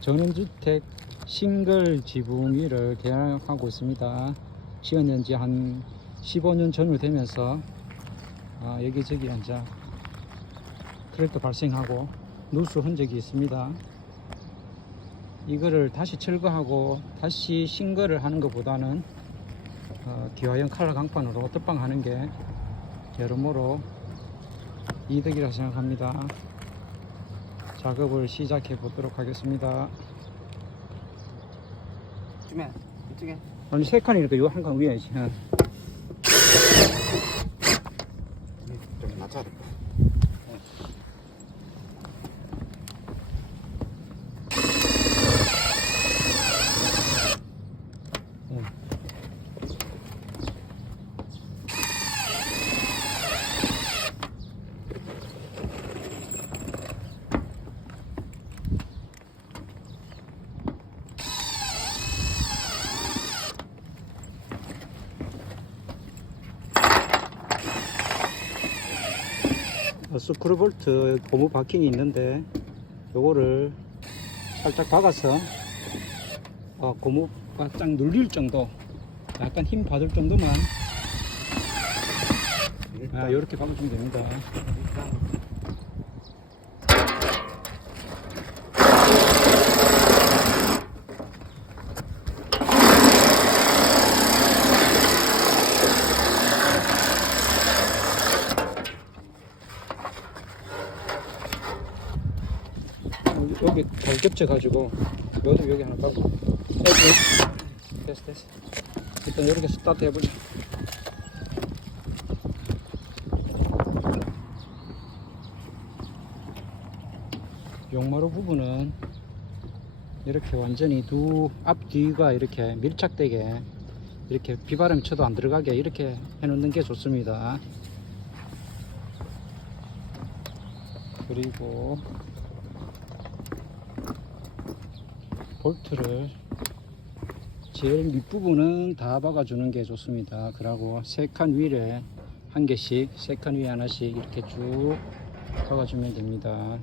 전원주택 싱글 지붕 위를 계약하고 있습니다. 지어낸 지 한 15년 전후 되면서 아, 여기저기 이제 트랙도 발생하고 누수 흔적이 있습니다. 이거를 다시 철거하고 다시 싱글을 하는 것보다는 어, 기와형 칼라 강판으로 덧방하는 게 여러모로 이득이라 생각합니다. 작업을 시작해 보도록 하겠습니다. 이쪽에 이쪽에. 아니 세 칸이니까 이거 한칸 위에. 있 스크루볼트 고무 바킹이 있는데 요거를 살짝 박아서 어, 고무가 딱 눌릴 정도 약간 힘 받을 정도만 아, 이렇게 박아주면 됩니다 여기, 여기 잘 겹쳐 가지고 여도 여기 하나 여기. 됐어 됐어. 일단 이렇게 스타트 해보자. 용마루 부분은 이렇게 완전히 두 앞뒤가 이렇게 밀착되게 이렇게 비바람 쳐도 안 들어가게 이렇게 해 놓는 게 좋습니다. 그리고 볼트를 제일 밑부분은 다 박아주는 게 좋습니다. 그러고 세 칸 위에 한 개씩, 세 칸 위에 하나씩 이렇게 쭉 박아주면 됩니다.